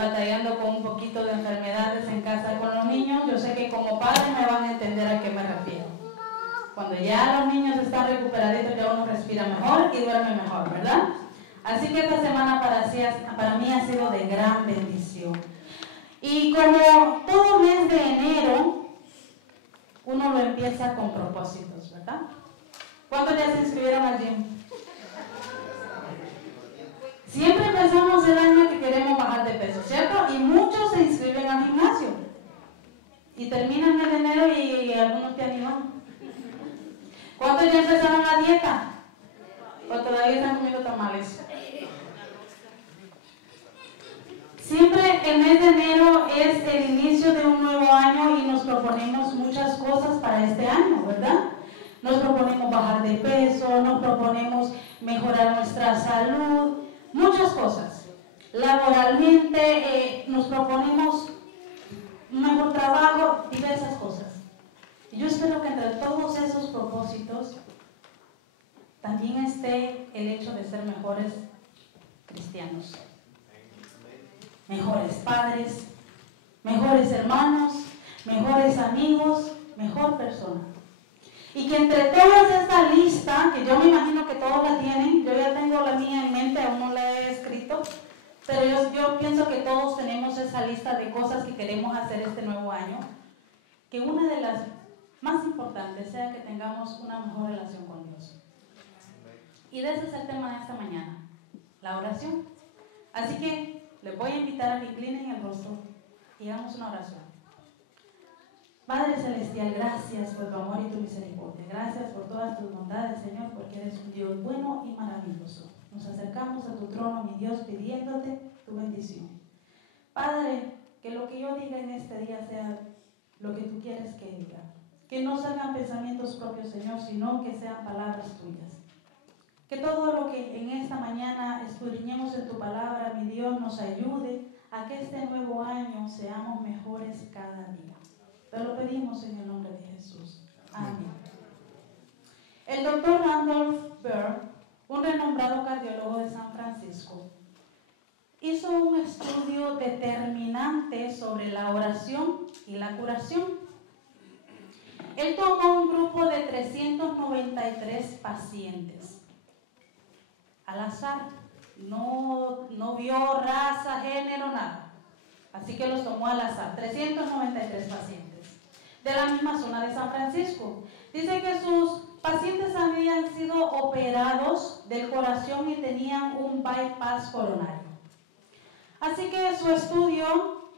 batallando con un poquito de enfermedades en casa con los niños. Yo sé que como padres me van a entender a qué me refiero. Cuando ya los niños están recuperaditos, ya uno respira mejor y duerme mejor, ¿verdad? Así que esta semana para mí ha sido de gran bendición. Y como todo mes de enero, uno lo empieza con propósitos, ¿verdad? ¿Cuántos ya se inscribieron al gym? Siempre empezamos el año que queremos bajar de peso, ¿cierto? Y muchos se inscriben al gimnasio. Y terminan el mes de enero y algunos te animan. ¿Cuántos ya empezaron la dieta? ¿O todavía están comiendo tamales? Siempre el mes de enero es el inicio de un nuevo año y nos proponemos muchas cosas para este año, ¿verdad? Nos proponemos bajar de peso, nos proponemos mejorar nuestra salud, muchas cosas. Laboralmente nos proponemos un mejor trabajo, diversas cosas. Y yo espero que entre todos esos propósitos también esté el hecho de ser mejores cristianos, mejores padres, mejores hermanos, mejores amigos, mejor persona. Y que entre todas esta lista, que yo me imagino que todos la tienen, yo ya tengo la mía en mente, aún no la he escrito, pero yo pienso que todos tenemos esa lista de cosas que queremos hacer este nuevo año, que una de las más importantes sea que tengamos una mejor relación con Dios. Y de ese es el tema de esta mañana, la oración. Así que les voy a invitar a que inclinen el rostro y hagamos una oración. Padre Celestial, gracias por tu amor y tu misericordia. Gracias por todas tus bondades, Señor, porque eres un Dios bueno y maravilloso. Nos acercamos a tu trono, mi Dios, pidiéndote tu bendición. Padre, que lo que yo diga en este día sea lo que tú quieres que diga. Que no salgan pensamientos propios, Señor, sino que sean palabras tuyas. Que todo lo que en esta mañana escudriñemos en tu palabra, mi Dios, nos ayude a que este nuevo año seamos mejores cada día. Te lo pedimos en el nombre de Jesús. Amén. El doctor Randolph Burr, un renombrado cardiólogo de San Francisco, hizo un estudio determinante sobre la oración y la curación. Él tomó un grupo de 393 pacientes al azar, no vio raza, género, nada. Así que los tomó al azar, 393 pacientes de la misma zona de San Francisco. Dice que sus pacientes habían sido operados del corazón y tenían un bypass coronario. Así que su estudio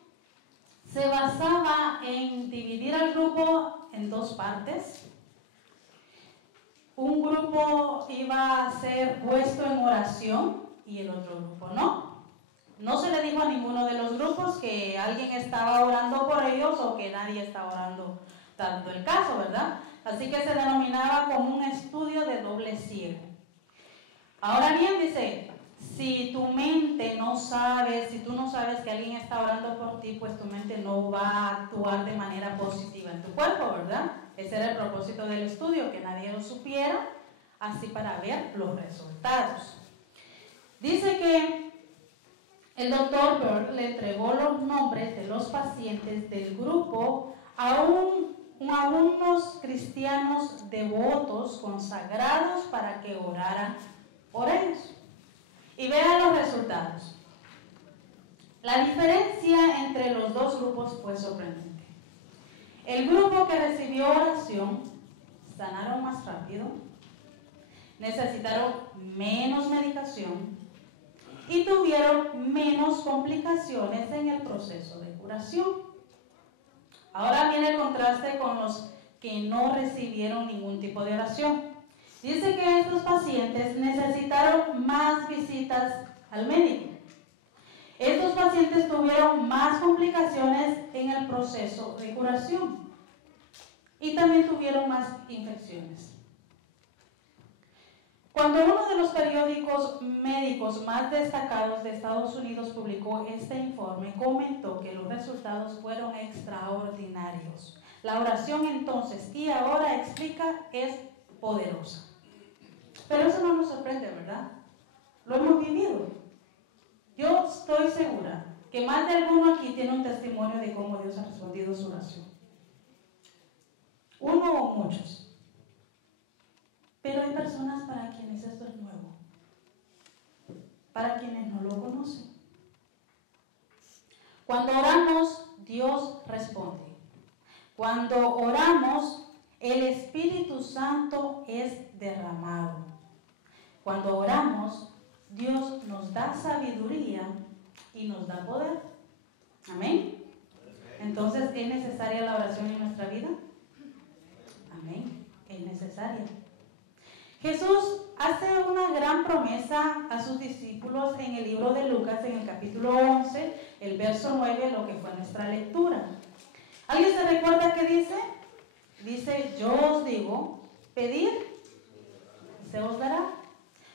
se basaba en dividir al grupo en dos partes. Un grupo iba a ser puesto en oración y el otro grupo no. No se le dijo a ninguno de los grupos que alguien estaba orando por ellos o que nadie estaba orando, dando el caso, ¿verdad? Así que se denominaba como un estudio de doble ciego. Ahora bien, dice, si tu mente no sabe, si tú no sabes que alguien está orando por ti, pues tu mente no va a actuar de manera positiva en tu cuerpo, ¿verdad? Ese era el propósito del estudio, que nadie lo supiera, así para ver los resultados. Dice que el doctor Burr le entregó los nombres de los pacientes del grupo a unos cristianos devotos consagrados para que oraran por ellos. Y vean los resultados. La diferencia entre los dos grupos fue sorprendente. El grupo que recibió oración sanaron más rápido, necesitaron menos medicación y tuvieron menos complicaciones en el proceso de curación. Ahora viene el contraste con los que no recibieron ningún tipo de oración. Dice que estos pacientes necesitaron más visitas al médico. Estos pacientes tuvieron más complicaciones en el proceso de curación y también tuvieron más infecciones. Cuando uno de los periódicos médicos más destacados de Estados Unidos publicó este informe, comentó que los resultados fueron extraordinarios. La oración entonces, y ahora explica, es poderosa. Pero eso no nos sorprende, ¿verdad? Lo hemos vivido. Yo estoy segura que más de alguno aquí tiene un testimonio de cómo Dios ha respondido su oración. Uno o muchos. Pero hay personas para quienes esto es nuevo, para quienes no lo conocen. Cuando oramos, Dios responde. Cuando oramos, el Espíritu Santo es derramado. Cuando oramos, Dios nos da sabiduría y nos da poder. Amén. Entonces, ¿es necesaria la oración en nuestra vida? Amén. Es necesaria. Jesús hace una gran promesa a sus discípulos en el libro de Lucas, en el capítulo 11, el verso 9, lo que fue nuestra lectura. ¿Alguien se recuerda qué dice? Dice, yo os digo, pedid y se os dará.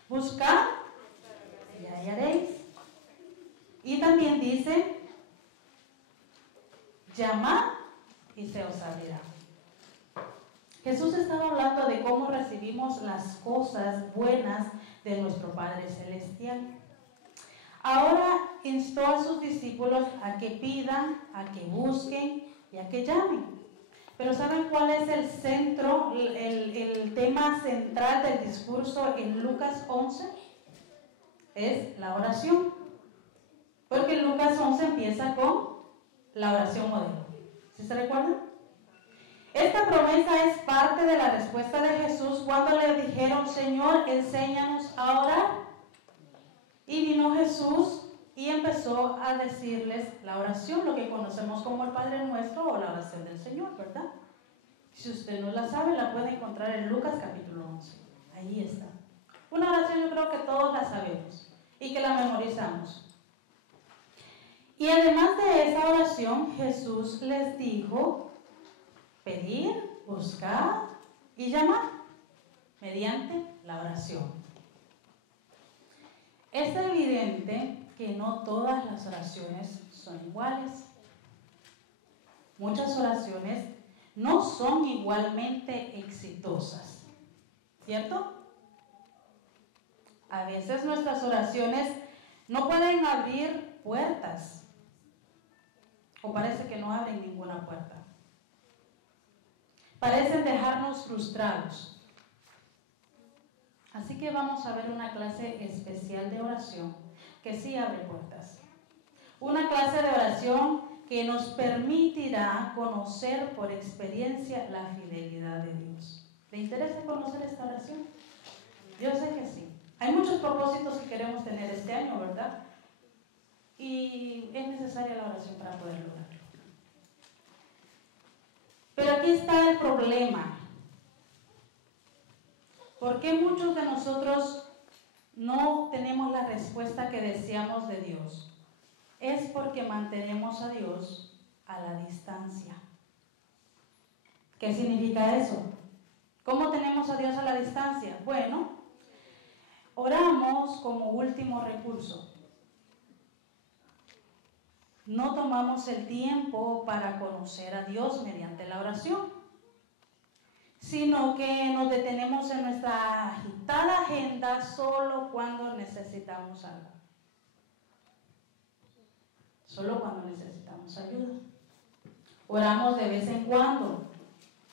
Buscad y hallaréis. Y también dice, llamad y se os abrirá. Jesús estaba hablando de cómo recibimos las cosas buenas de nuestro Padre Celestial. Ahora instó a sus discípulos a que pidan, a que busquen y a que llamen. Pero ¿saben cuál es el centro, el tema central del discurso en Lucas 11? Es la oración. Porque Lucas 11 empieza con la oración modelo. ¿Sí se recuerdan? Esta promesa es parte de la respuesta de Jesús cuando le dijeron, Señor, enséñanos a orar. Y vino Jesús y empezó a decirles la oración, lo que conocemos como el Padre Nuestro o la oración del Señor, ¿verdad? Si usted no la sabe, la puede encontrar en Lucas capítulo 11. Ahí está. Una oración yo creo que todos la sabemos y que la memorizamos. Y además de esa oración, Jesús les dijo, pedir, buscar y llamar mediante la oración. Es evidente que no todas las oraciones son iguales. Muchas oraciones no son igualmente exitosas, ¿cierto? A veces nuestras oraciones no pueden abrir puertas o parece que no abren ninguna puerta. Parecen dejarnos frustrados. Así que vamos a ver una clase especial de oración que sí abre puertas. Una clase de oración que nos permitirá conocer por experiencia la fidelidad de Dios. ¿Le interesa conocer esta oración? Yo sé que sí. Hay muchos propósitos que queremos tener este año, ¿verdad? Y es necesaria la oración para poder lograrlo. Pero aquí está el problema. ¿Por qué muchos de nosotros no tenemos la respuesta que deseamos de Dios? Es porque mantenemos a Dios a la distancia. ¿Qué significa eso? ¿Cómo tenemos a Dios a la distancia? Bueno, oramos como último recurso. No tomamos el tiempo para conocer a Dios mediante la oración, sino que nos detenemos en nuestra agitada agenda solo cuando necesitamos algo. Solo cuando necesitamos ayuda. Oramos de vez en cuando,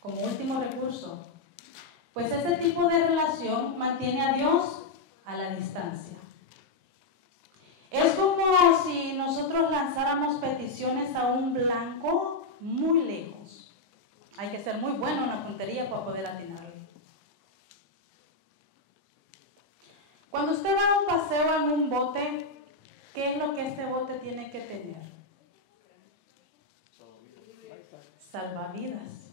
como último recurso. Pues ese tipo de relación mantiene a Dios a la distancia. Es como si nosotros lanzáramos peticiones a un blanco muy lejos. Hay que ser muy bueno en la puntería para poder atinarle. Cuando usted va a un paseo en un bote, ¿qué es lo que este bote tiene que tener? Salvavidas.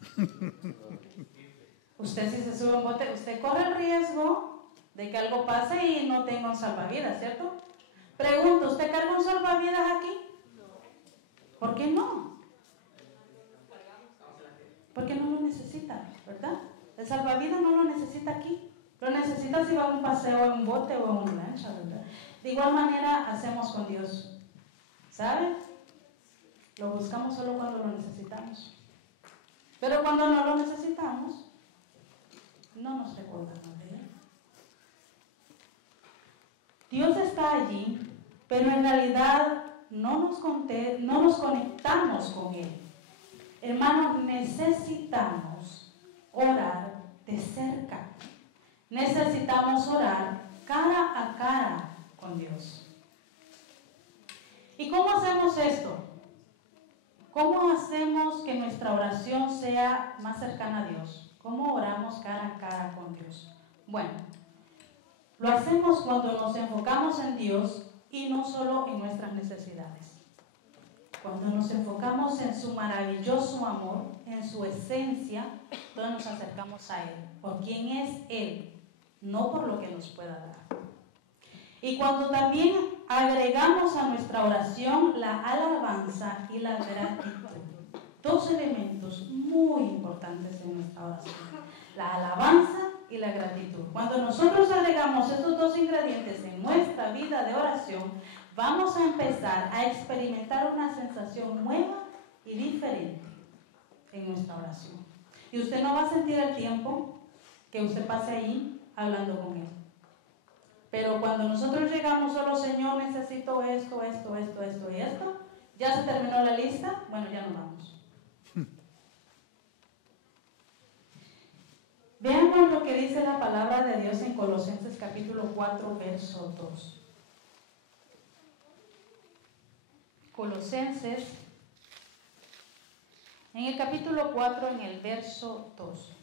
Usted si se sube a un bote, usted corre el riesgo de que algo pase y no tenga un salvavidas, ¿cierto? Pregunto, ¿usted carga un salvavidas aquí? ¿Por qué no? Porque no lo necesita, ¿verdad? El salvavidas no lo necesita aquí. Lo necesita si va a un paseo en un bote o en una lancha, ¿verdad? De igual manera hacemos con Dios. ¿Sabe? Lo buscamos solo cuando lo necesitamos. Pero cuando no lo necesitamos, no nos recordamos de Él. Dios está allí, pero en realidad no nos conectamos con Él. Hermanos, necesitamos orar de cerca. Necesitamos orar cara a cara con Dios. ¿Y cómo hacemos esto? ¿Cómo hacemos que nuestra oración sea más cercana a Dios? ¿Cómo oramos cara a cara con Dios? Bueno, lo hacemos cuando nos enfocamos en Dios y no solo en nuestras necesidades. Cuando nos enfocamos en su maravilloso amor, en su esencia, entonces nos acercamos a Él, por quién es Él, no por lo que nos pueda dar. Y cuando también agregamos a nuestra oración la alabanza y la gratitud, dos elementos muy importantes en nuestra oración, la alabanza y la gratitud. Cuando nosotros agregamos estos dos ingredientes en nuestra vida de oración, vamos a empezar a experimentar una sensación nueva y diferente en nuestra oración. Y usted no va a sentir el tiempo que usted pase ahí hablando con Él. Pero cuando nosotros llegamos solo, Señor, necesito esto y esto, ya se terminó la lista, bueno, ya nos vamos. Veamos lo que dice la palabra de Dios en Colosenses capítulo 4, verso 2. Colosenses, en el capítulo 4, en el verso 2.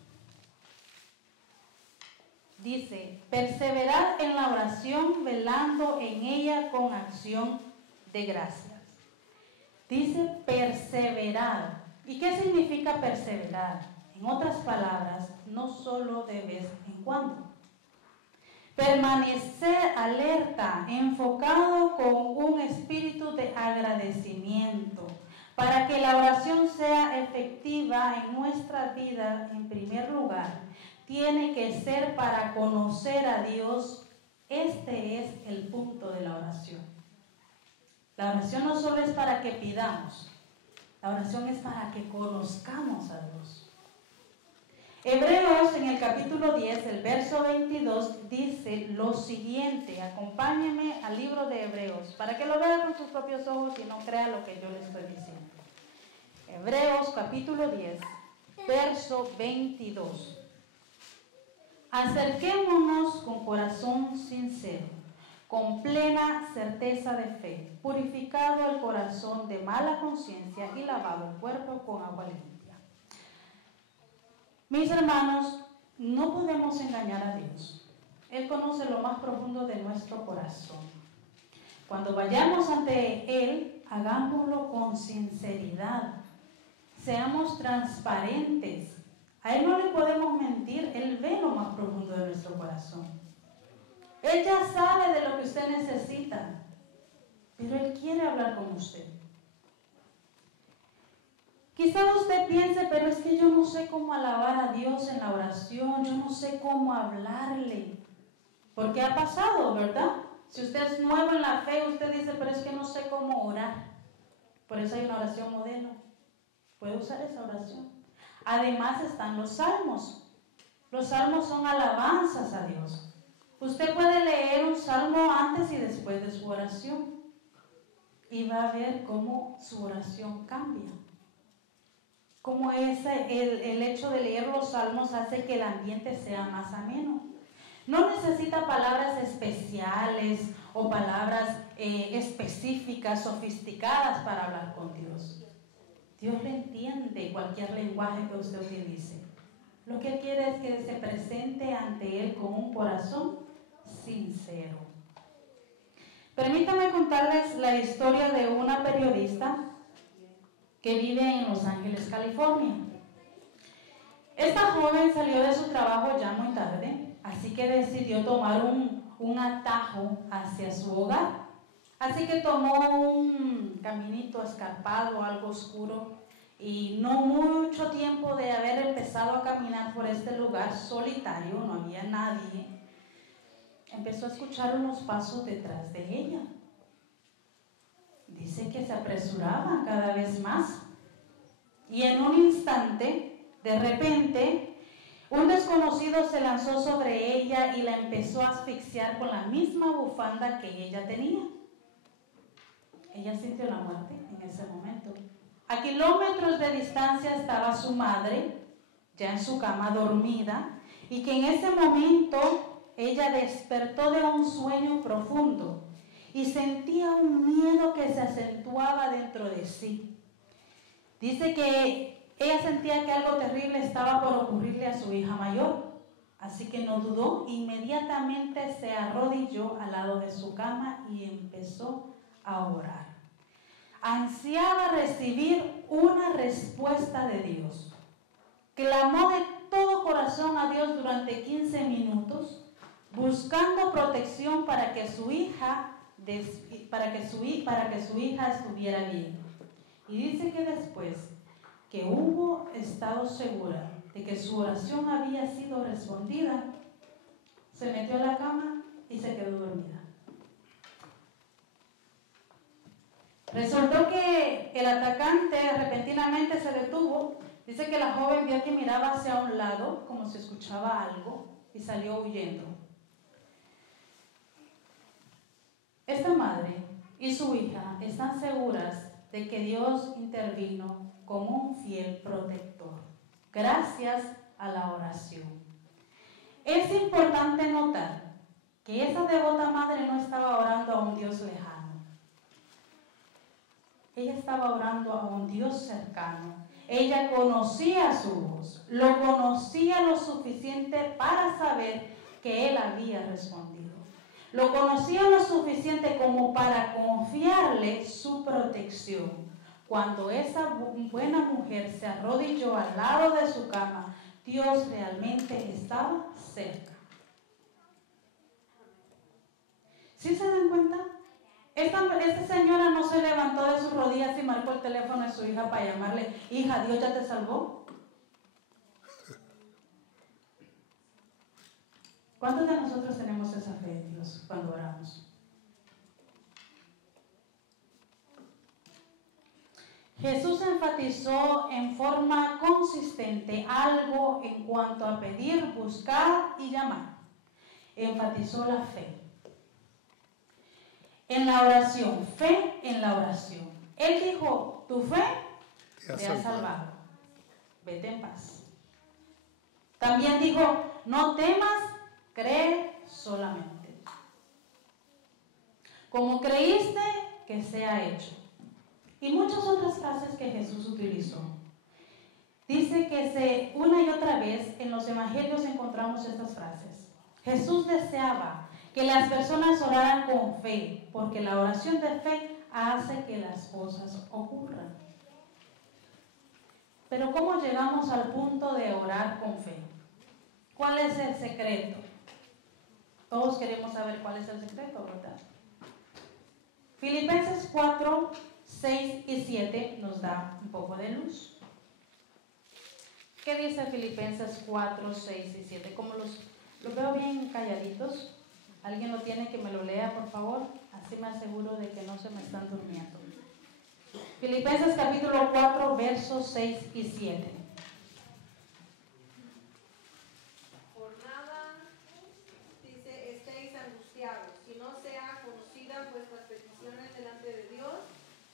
Dice, perseverad en la oración, velando en ella con acción de gracias. Dice perseverar. ¿Y qué significa perseverar? En otras palabras, no solo de vez en cuando. Permanecer alerta, enfocado con un espíritu de agradecimiento, para que la oración sea efectiva en nuestra vida. En primer lugar, tiene que ser para conocer a Dios. Este es el punto de la oración. La oración no solo es para que pidamos, la oración es para que conozcamos a Dios. Hebreos, en el capítulo 10, el verso 22, dice lo siguiente. Acompáñenme al libro de Hebreos, para que lo vean con sus propios ojos y no crea lo que yo les estoy diciendo. Hebreos, capítulo 10, verso 22. Acerquémonos con corazón sincero, con plena certeza de fe, purificado el corazón de mala conciencia y lavado el cuerpo con agua limpia. Mis hermanos, no podemos engañar a Dios. Él conoce lo más profundo de nuestro corazón. Cuando vayamos ante Él, hagámoslo con sinceridad. Seamos transparentes. A Él no le podemos mentir. Él ve lo más profundo de nuestro corazón. Él ya sabe de lo que usted necesita, pero Él quiere hablar con usted. Quizá usted piense, pero es que yo no sé cómo alabar a Dios en la oración, yo no sé cómo hablarle. Porque ha pasado, ¿verdad? Si usted es nuevo en la fe, usted dice, pero es que no sé cómo orar. Por eso hay una oración modelo. Puede usar esa oración. Además están los salmos. Los salmos son alabanzas a Dios. Usted puede leer un salmo antes y después de su oración. Y va a ver cómo su oración cambia. Cómo el hecho de leer los salmos hace que el ambiente sea más ameno. No necesita palabras especiales o palabras específicas, sofisticadas para hablar con Dios. Dios le entiende cualquier lenguaje que usted utilice. Lo que Él quiere es que se presente ante Él con un corazón sincero. Permítanme contarles la historia de una periodista que vive en Los Ángeles, California. Esta joven salió de su trabajo ya muy tarde, así que decidió tomar un atajo hacia su hogar. Así que tomó un caminito escarpado, algo oscuro, y no mucho tiempo de haber empezado a caminar por este lugar solitario, no había nadie, empezó a escuchar unos pasos detrás de ella. Dice que se apresuraban cada vez más. Y en un instante, de repente, un desconocido se lanzó sobre ella y la empezó a asfixiar con la misma bufanda que ella tenía. ella sintió la muerte en ese momento. A kilómetros de distancia estaba su madre, ya en su cama dormida, y que en ese momento ella despertó de un sueño profundo y sentía un miedo que se acentuaba dentro de sí. Dice que ella sentía que algo terrible estaba por ocurrirle a su hija mayor, así que no dudó, inmediatamente se arrodilló al lado de su cama y empezó a orar. Ansiaba recibir una respuesta de Dios. Clamó de todo corazón a Dios durante 15 minutos, buscando protección para que su hija estuviera bien. Y dice que después que hubo estado segura de que su oración había sido respondida, se metió a la cama y se quedó dormida. Resultó que el atacante repentinamente se detuvo. Dice que la joven vio que miraba hacia un lado, como si escuchaba algo, y salió huyendo. Esta madre y su hija están seguras de que Dios intervino como un fiel protector, gracias a la oración. Es importante notar que esa devota madre no estaba orando a un Dios lejano. Ella estaba orando a un Dios cercano. Ella conocía su voz, lo conocía lo suficiente para saber que Él había respondido. Lo conocía lo suficiente como para confiarle su protección. Cuando esa buena mujer se arrodilló al lado de su cama, Dios realmente estaba cerca. ¿Sí se dan cuenta? Esta señora no se levantó de sus rodillas y marcó el teléfono de su hija para llamarle: hija, ¿Dios ya te salvó? ¿Cuántos de nosotros tenemos esa fe en Dios cuando oramos? Jesús enfatizó en forma consistente algo en cuanto a pedir, buscar y llamar. Enfatizó la fe. En la oración, fe en la oración. Él dijo: tu fe te ha salvado. Vete en paz. También dijo: no temas, cree solamente. Como creíste, que sea hecho. Y muchas otras frases que Jesús utilizó. Dice que una y otra vez en los evangelios encontramos estas frases. Jesús deseaba que las personas oraran con fe, porque la oración de fe hace que las cosas ocurran. Pero ¿cómo llegamos al punto de orar con fe? ¿Cuál es el secreto? Todos queremos saber cuál es el secreto, ¿verdad? Filipenses 4, 6 y 7 nos da un poco de luz. ¿Qué dice Filipenses 4, 6 y 7? Como los veo bien calladitos, ¿alguien lo tiene que me lo lea, por favor? Así me aseguro de que no se me están durmiendo. Filipenses capítulo 4, versos 6 y 7. Por nada, dice, estéis angustiados, si no sea conocidas vuestras peticiones delante de Dios,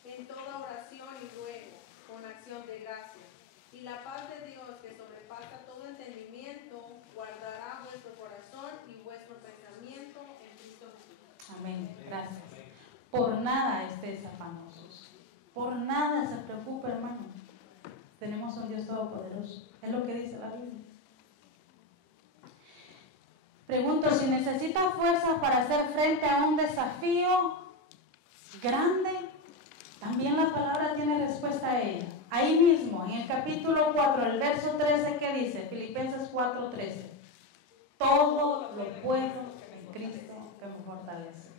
en toda oración y ruego, con acción de gracias. Y la paz de Dios, que sobrepasa todo entendimiento, guardará vuestro corazón y vuestro pensamiento en Cristo Jesús. Amén. Gracias. Por nada estéis afanosos. Por nada se preocupe, hermano. Tenemos un Dios todopoderoso. Es lo que dice la Biblia. Pregunto, si necesita fuerza para hacer frente a un desafío grande, también la palabra tiene respuesta a ella. Ahí mismo, en el capítulo 4, el verso 13, ¿qué dice? Filipenses 4, 13. Todo lo puedo en Cristo que me fortalece.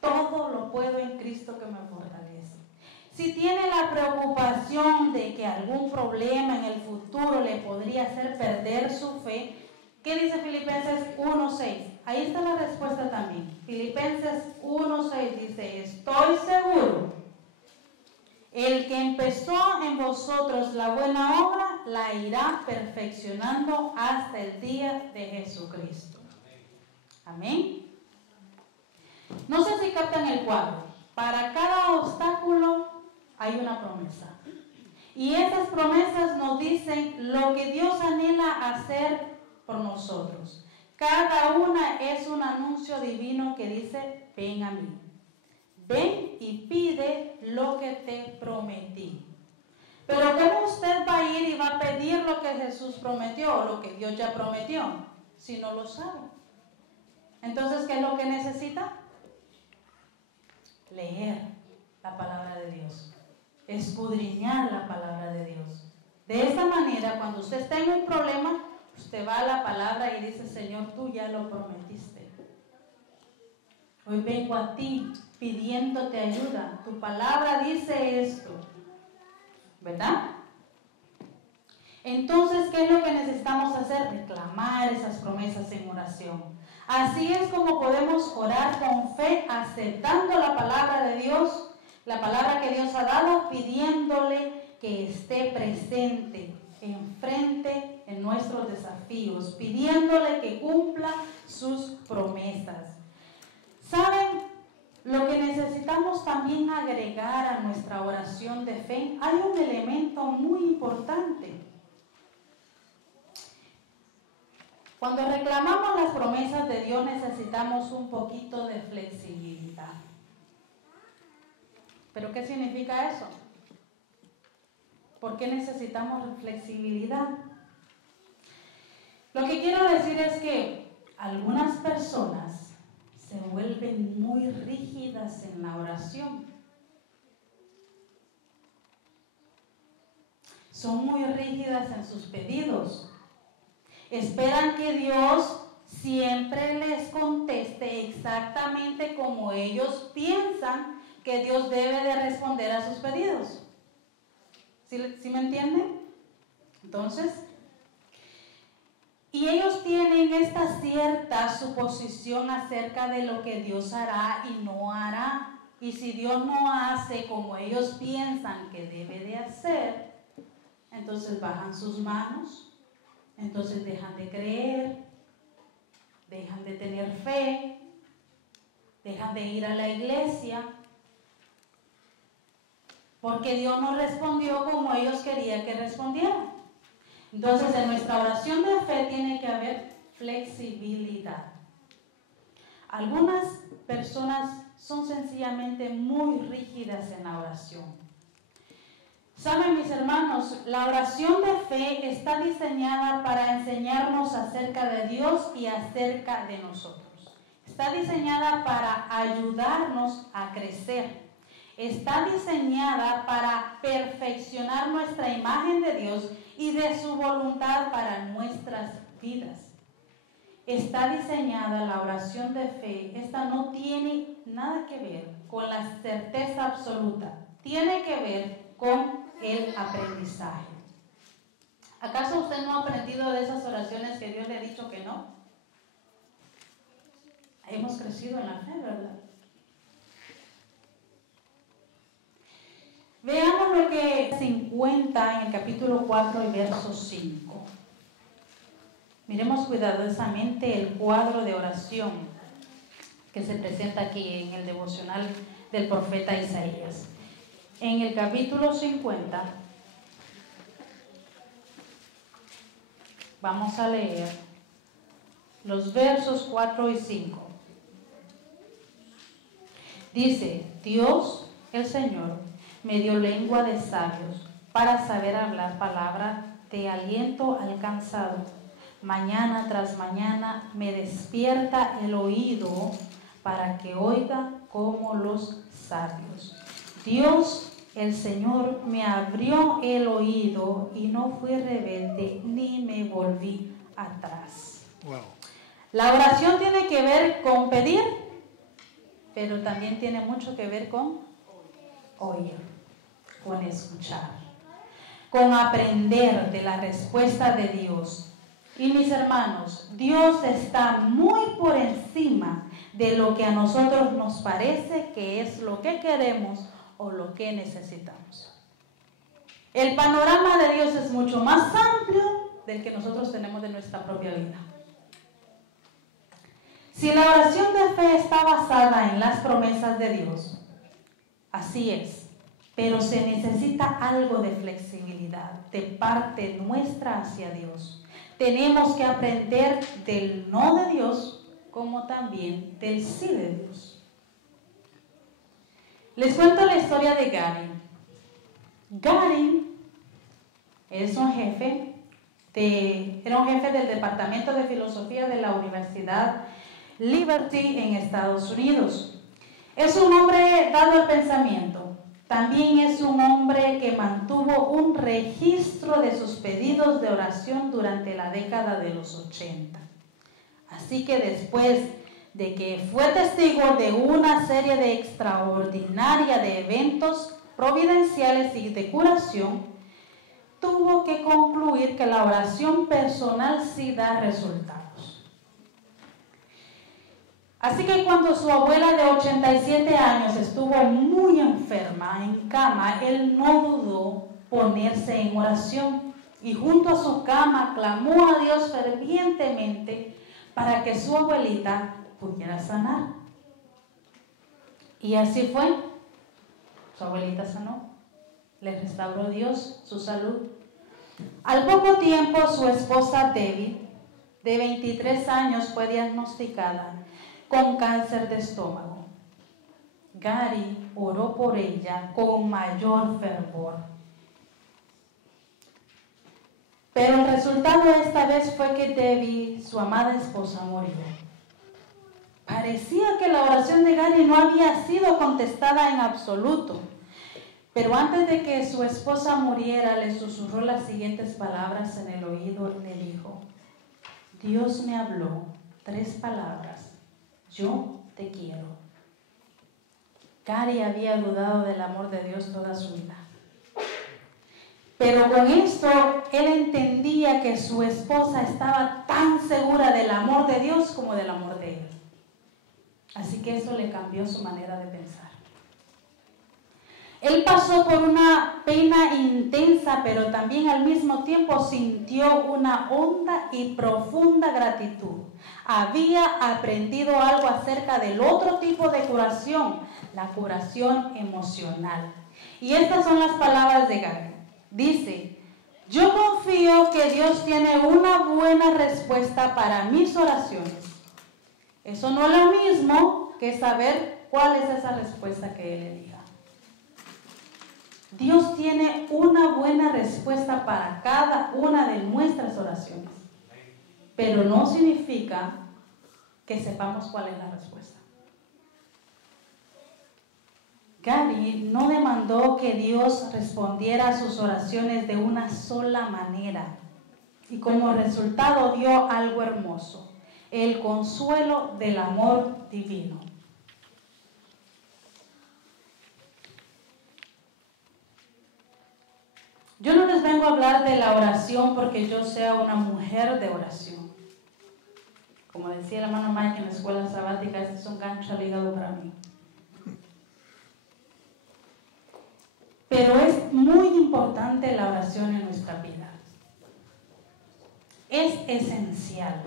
Todo lo puedo en Cristo que me fortalece. Si tiene la preocupación de que algún problema en el futuro le podría hacer perder su fe, ¿qué dice Filipenses 1:6? Ahí está la respuesta también. Filipenses 1:6 dice: estoy seguro, el que empezó en vosotros la buena obra, la irá perfeccionando hasta el día de Jesucristo. Amén. No sé si captan el cuadro. Para cada obstáculo hay una promesa. Y esas promesas nos dicen lo que Dios anhela hacer por nosotros. Cada una es un anuncio divino que dice, ven a mí. Ven y pide lo que te prometí. Pero ¿cómo usted va a ir y va a pedir lo que Jesús prometió o lo que Dios ya prometió si no lo sabe? Entonces, ¿qué es lo que necesita? Leer la palabra de Dios, escudriñar la palabra de Dios. De esta manera, cuando usted tenga un problema, usted va a la palabra y dice, Señor, tú ya lo prometiste. Hoy vengo a ti pidiéndote ayuda. Tu palabra dice esto, ¿verdad? Entonces, ¿qué es lo que necesitamos hacer? Reclamar esas promesas en oración. Así es como podemos orar con fe, aceptando la palabra de Dios, la palabra que Dios ha dado, pidiéndole que esté presente, enfrente en nuestros desafíos, pidiéndole que cumpla sus promesas. ¿Saben? Lo que necesitamos también agregar a nuestra oración de fe, hay un elemento muy importante. Cuando reclamamos las promesas de Dios necesitamos un poquito de flexibilidad. ¿Pero qué significa eso? ¿Por qué necesitamos flexibilidad? Lo que quiero decir es que algunas personas se vuelven muy rígidas en la oración. Son muy rígidas en sus pedidos. Esperan que Dios siempre les conteste exactamente como ellos piensan que Dios debe de responder a sus pedidos. ¿Sí me entienden? Entonces, y ellos tienen esta cierta suposición acerca de lo que Dios hará y no hará. Y si Dios no hace como ellos piensan que debe de hacer, entonces bajan sus manos. Entonces dejan de creer, dejan de tener fe, dejan de ir a la iglesia, porque Dios no respondió como ellos querían que respondiera. Entonces en nuestra oración de fe tiene que haber flexibilidad. Algunas personas son sencillamente muy rígidas en la oración. Saben, mis hermanos, la oración de fe está diseñada para enseñarnos acerca de Dios y acerca de nosotros. Está diseñada para ayudarnos a crecer. Está diseñada para perfeccionar nuestra imagen de Dios y de su voluntad para nuestras vidas. Está diseñada la oración de fe. Esta no tiene nada que ver con la certeza absoluta. Tiene que ver con el aprendizaje. ¿Acaso usted no ha aprendido de esas oraciones que Dios le ha dicho que no? Hemos crecido en la fe, ¿verdad? Veamos lo que se encuentra en el capítulo 4 y verso 5. Miremos cuidadosamente el cuadro de oración que se presenta aquí en el devocional del profeta Isaías. En el capítulo 50, vamos a leer los versos 4 y 5. Dice, Dios, el Señor, me dio lengua de sabios para saber hablar palabra de aliento alcanzado. Mañana tras mañana me despierta el oído para que oiga como los sabios. Dios, el Señor, me abrió el oído y no fui rebelde ni me volví atrás. Wow. La oración tiene que ver con pedir, pero también tiene mucho que ver con oír, con escuchar, con aprender de la respuesta de Dios. Y mis hermanos, Dios está muy por encima de lo que a nosotros nos parece que es lo que queremos o lo que necesitamos. El panorama de Dios es mucho más amplio del que nosotros tenemos de nuestra propia vida. Si la oración de fe está basada en las promesas de Dios, Así es, pero se necesita algo de flexibilidad de parte nuestra hacia Dios. Tenemos que aprender del no de Dios como también del sí de Dios. Les cuento la historia de Gary. Gary era un jefe del Departamento de Filosofía de la Universidad Liberty en Estados Unidos. Es un hombre dado al pensamiento. También es un hombre que mantuvo un registro de sus pedidos de oración durante la década de los 80. Así que después de que fue testigo de una serie de extraordinaria de eventos providenciales y de curación, tuvo que concluir que la oración personal sí da resultados. Así que cuando su abuela de 87 años estuvo muy enferma en cama, él no dudó ponerse en oración y junto a su cama clamó a Dios fervientemente para que su abuelita pudiera sanar. Y así fue. Su abuelita sanó. Le restauró Dios su salud. Al poco tiempo, su esposa Debbie, de 23 años, fue diagnosticada con cáncer de estómago. Gary oró por ella con mayor fervor. Pero el resultado esta vez fue que Debbie, su amada esposa, murió. Parecía que la oración de Gary no había sido contestada en absoluto. Pero antes de que su esposa muriera, le susurró las siguientes palabras en el oído y le dijo: Dios me habló 3 palabras: yo te quiero. Gary había dudado del amor de Dios toda su vida. Pero con esto, él entendía que su esposa estaba tan segura del amor de Dios como del amor de él. Así que eso le cambió su manera de pensar. Él pasó por una pena intensa, pero también al mismo tiempo sintió una honda y profunda gratitud. Había aprendido algo acerca del otro tipo de curación, la curación emocional. Y estas son las palabras de Gary. Dice: yo confío que Dios tiene una buena respuesta para mis oraciones. Eso no es lo mismo que saber cuál es esa respuesta que Él elija. Dios tiene una buena respuesta para cada una de nuestras oraciones, pero no significa que sepamos cuál es la respuesta. Gary no demandó que Dios respondiera a sus oraciones de una sola manera, y como resultado dio algo hermoso: el consuelo del amor divino. Yo no les vengo a hablar de la oración porque yo sea una mujer de oración. Como decía el hermano Mike en la escuela sabática, este es un gancho al hígado para mí. Pero es muy importante la oración en nuestra vida. Es esencial.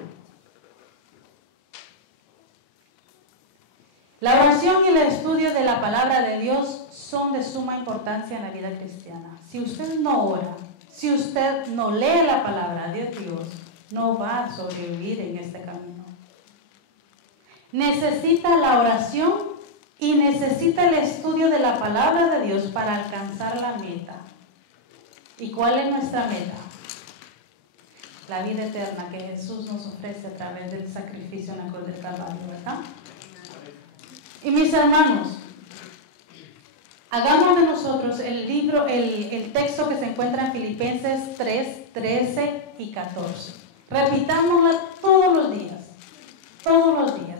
La oración y el estudio de la palabra de Dios son de suma importancia en la vida cristiana. Si usted no ora, si usted no lee la palabra de Dios, no va a sobrevivir en este camino. Necesita la oración y necesita el estudio de la palabra de Dios para alcanzar la meta. ¿Y cuál es nuestra meta? La vida eterna que Jesús nos ofrece a través del sacrificio en la cruz del Calvario, ¿verdad? Y mis hermanos, hagamos de nosotros el texto que se encuentra en Filipenses 3, 13 y 14. Repitámosla todos los días,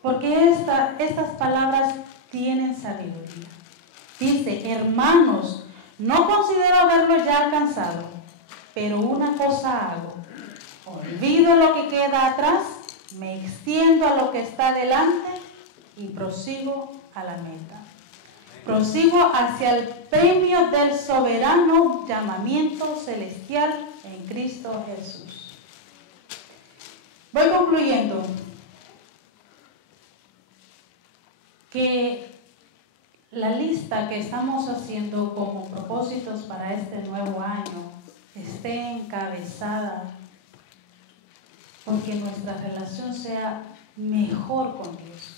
porque estas palabras tienen sabiduría. Dice: hermanos, no considero haberlo ya alcanzado, pero una cosa hago: olvido lo que queda atrás, me extiendo a lo que está delante y prosigo a la meta. Prosigo hacia el premio del soberano llamamiento celestial en Cristo Jesús. Voy concluyendo que la lista que estamos haciendo como propósitos para este nuevo año esté encabezada porque nuestra relación sea mejor con Dios.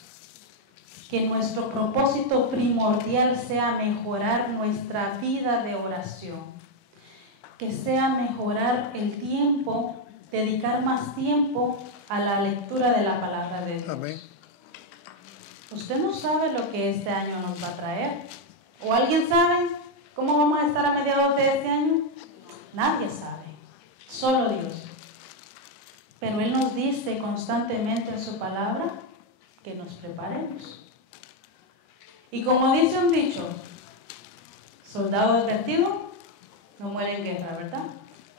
Que nuestro propósito primordial sea mejorar nuestra vida de oración. Que sea mejorar el tiempo, dedicar más tiempo a la lectura de la palabra de Dios. Amén. Usted no sabe lo que este año nos va a traer. ¿O alguien sabe cómo vamos a estar a mediados de este año? Nadie sabe, solo Dios. Pero Él nos dice constantemente en su palabra que nos preparemos. Y como dice un dicho, soldado advertido no muere en guerra, ¿verdad?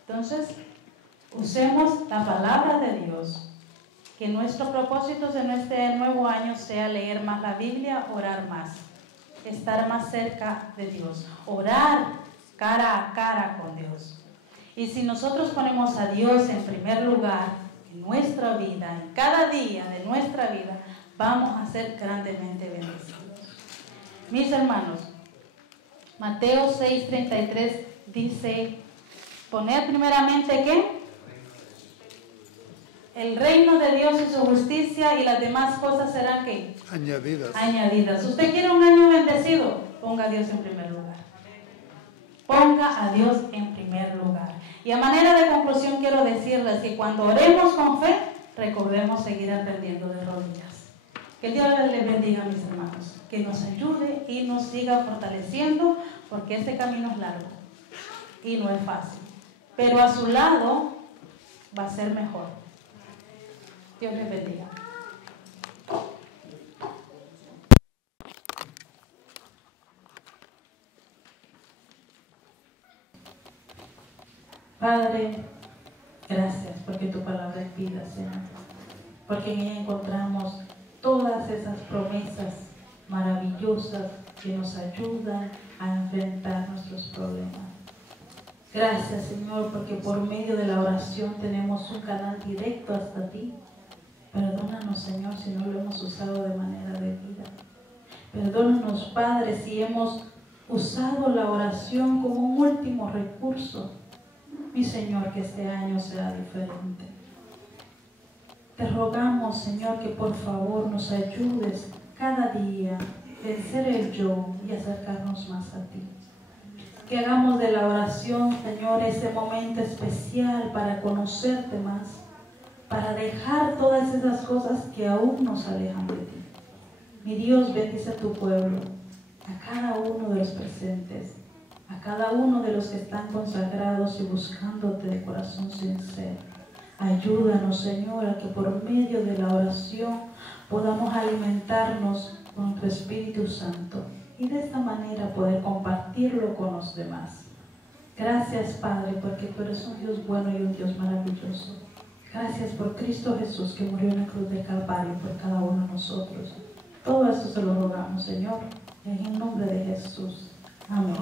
Entonces, usemos la palabra de Dios. Que nuestros propósitos en este nuevo año sea leer más la Biblia, orar más, estar más cerca de Dios, orar cara a cara con Dios. Y si nosotros ponemos a Dios en primer lugar en nuestra vida, en cada día de nuestra vida, vamos a ser grandemente bendecidos. Mis hermanos, Mateo 6:33 dice, poned primeramente ¿qué? El reino de Dios y su justicia, y las demás cosas serán ¿qué? Añadidas. Añadidas. ¿Usted quiere un año bendecido? Ponga a Dios en primer lugar. Ponga a Dios en primer lugar. Y a manera de conclusión quiero decirles que cuando oremos con fe, recordemos seguir aprendiendo de rodillas. Que Dios les bendiga, mis hermanos. Que nos ayude y nos siga fortaleciendo, porque este camino es largo y no es fácil. Pero a su lado va a ser mejor. Dios les bendiga. Padre, gracias porque tu palabra es vida, Señor. Porque en ella encontramos todas esas promesas maravillosas que nos ayudan a enfrentar nuestros problemas. Gracias, Señor, porque por medio de la oración tenemos un canal directo hasta ti. Perdónanos, Señor, si no lo hemos usado de manera debida. Perdónanos, Padre, si hemos usado la oración como un último recurso. Mi Señor, que este año sea diferente. Te rogamos, Señor, que por favor nos ayudes cada día a vencer el yo y acercarnos más a ti. Que hagamos de la oración, Señor, ese momento especial para conocerte más, para dejar todas esas cosas que aún nos alejan de ti. Mi Dios, bendice a tu pueblo, a cada uno de los presentes, a cada uno de los que están consagrados y buscándote de corazón sincero. Ayúdanos, Señor, a que por medio de la oración podamos alimentarnos con tu Espíritu Santo y de esta manera poder compartirlo con los demás. Gracias, Padre, porque tú eres un Dios bueno y un Dios maravilloso. Gracias por Cristo Jesús, que murió en la cruz de Calvario por cada uno de nosotros. Todo esto se lo rogamos, Señor, en el nombre de Jesús. Amén.